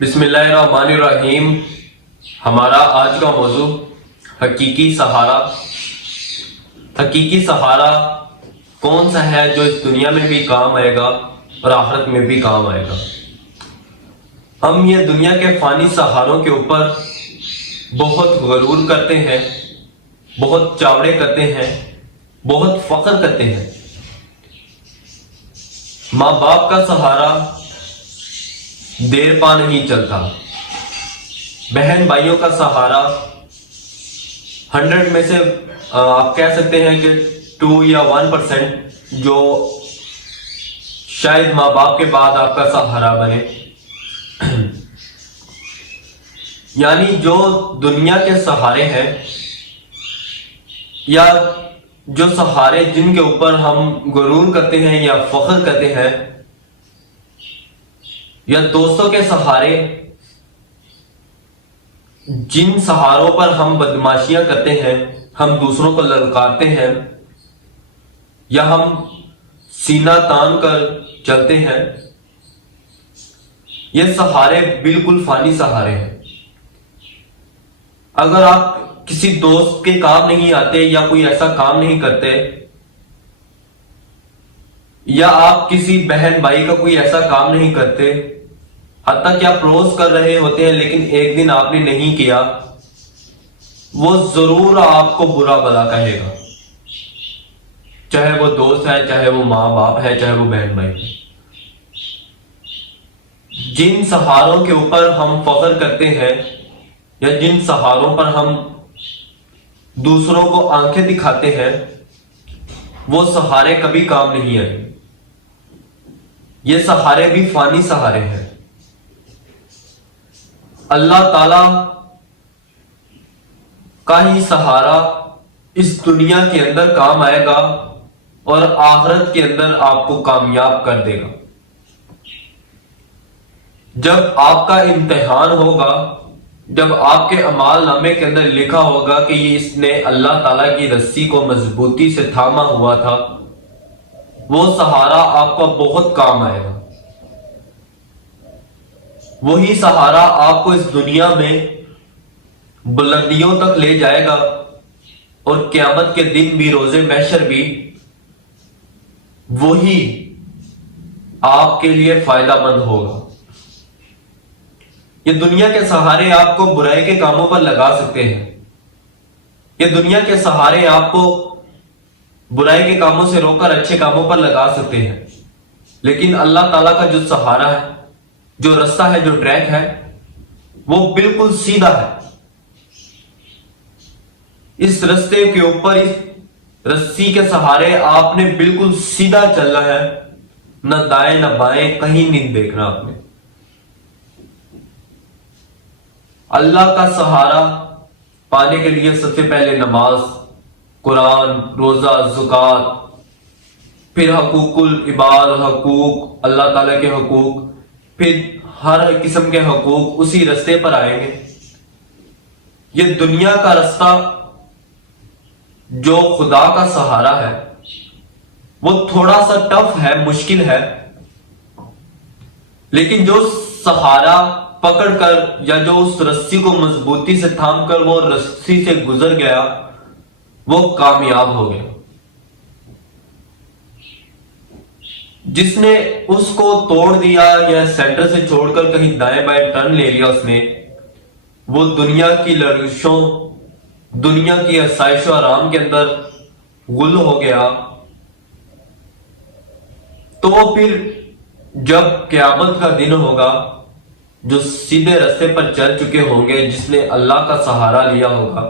بسم اللہ الرحمن الرحیم۔ ہمارا آج کا موضوع حقیقی سہارا۔ حقیقی سہارا کون سا ہے جو اس دنیا میں بھی کام آئے گا اور آخرت میں بھی کام آئے گا؟ ہم یہ دنیا کے فانی سہاروں کے اوپر بہت غرور کرتے ہیں، بہت چاوڑے کرتے ہیں، بہت فخر کرتے ہیں۔ ماں باپ کا سہارا دیر پا نہیں چلتا، بہن بھائیوں کا سہارا 100 میں سے آپ کہہ سکتے ہیں کہ 2 یا 1% جو شاید ماں باپ کے بعد آپ کا سہارا بنے۔ یعنی جو دنیا کے سہارے ہیں یا جو سہارے جن کے اوپر ہم غرور کرتے ہیں یا فخر کرتے ہیں، یا دوستوں کے سہارے جن سہاروں پر ہم بدماشیاں کرتے ہیں، ہم دوسروں کو للکارتے ہیں یا ہم سینہ تان کر چلتے ہیں، یہ سہارے بالکل فانی سہارے ہیں۔ اگر آپ کسی دوست کے کام نہیں آتے یا کوئی ایسا کام نہیں کرتے، یا آپ کسی بہن بھائی کا کوئی ایسا کام نہیں کرتے، حتیٰ کہ آپ روز کر رہے ہوتے ہیں لیکن ایک دن آپ نے نہیں کیا، وہ ضرور آپ کو برا بھلا کہے گا، چاہے وہ دوست ہے، چاہے وہ ماں باپ ہے، چاہے وہ بہن بھائی ہے۔ جن سہاروں کے اوپر ہم فخر کرتے ہیں یا جن سہاروں پر ہم دوسروں کو آنکھیں دکھاتے ہیں، وہ سہارے کبھی کام نہیں آئے۔ یہ سہارے بھی فانی سہارے ہیں۔ اللہ تعالی کا ہی سہارا اس دنیا کے اندر کام آئے گا اور آخرت کے اندر آپ کو کامیاب کر دے گا۔ جب آپ کا امتحان ہوگا، جب آپ کے اعمال نامے کے اندر لکھا ہوگا کہ یہ اس نے اللہ تعالیٰ کی رسی کو مضبوطی سے تھاما ہوا تھا، وہ سہارا آپ کو بہت کام آئے گا۔ وہی سہارا آپ کو اس دنیا میں بلندیوں تک لے جائے گا اور قیامت کے دن بھی، روز محشر بھی، وہی آپ کے لیے فائدہ مند ہوگا۔ یہ دنیا کے سہارے آپ کو برائی کے کاموں پر لگا سکتے ہیں، یہ دنیا کے سہارے آپ کو برائی کے کاموں سے روک کر اچھے کاموں پر لگا سکتے ہیں، لیکن اللہ تعالیٰ کا جو سہارا ہے، جو رستہ ہے، جو ٹریک ہے، وہ بالکل سیدھا ہے۔ اس رستے کے اوپر، اس رسی کے سہارے آپ نے بالکل سیدھا چلنا ہے، نہ دائیں نہ بائیں، کہیں نہیں دیکھنا آپ نے۔ اللہ کا سہارا پانے کے لیے سب سے پہلے نماز، قرآن، روزہ، زکوٰۃ، پھر حقوق العباد، حقوق اللہ تعالیٰ کے حقوق، پھر ہر قسم کے حقوق، اسی رستے پر آئیں گے۔ یہ دنیا کا رستہ جو خدا کا سہارا ہے، وہ تھوڑا سا ٹف ہے، مشکل ہے، لیکن جو سہارا پکڑ کر یا جو اس رسی کو مضبوطی سے تھام کر وہ رسی سے گزر گیا، وہ کامیاب ہو گیا۔ جس نے اس کو توڑ دیا یا سینٹر سے چھوڑ کر کہیں دائیں بائیں ٹرن لے لیا، اس نے، وہ دنیا کی لرزشوں، دنیا کی آسائش و آرام کے اندر غل ہو گیا۔ تو پھر جب قیامت کا دن ہوگا، جو سیدھے رستے پر چل چکے ہوں گے، جس نے اللہ کا سہارا لیا ہوگا،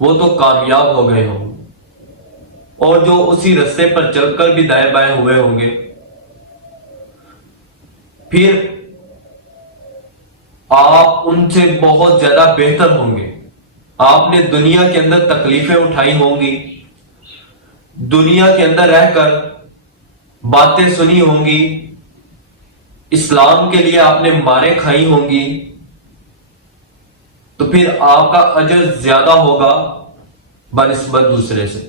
وہ تو کامیاب ہو گئے ہوں گے، اور جو اسی رستے پر چل کر بھی دائیں بائیں ہوئے ہوں گے، پھر آپ ان سے بہت زیادہ بہتر ہوں گے۔ آپ نے دنیا کے اندر تکلیفیں اٹھائی ہوں گی، دنیا کے اندر رہ کر باتیں سنی ہوں گی، اسلام کے لیے آپ نے ماریں کھائی ہوں گی، تو پھر آپ کا اجر زیادہ ہوگا بنسبت دوسرے سے۔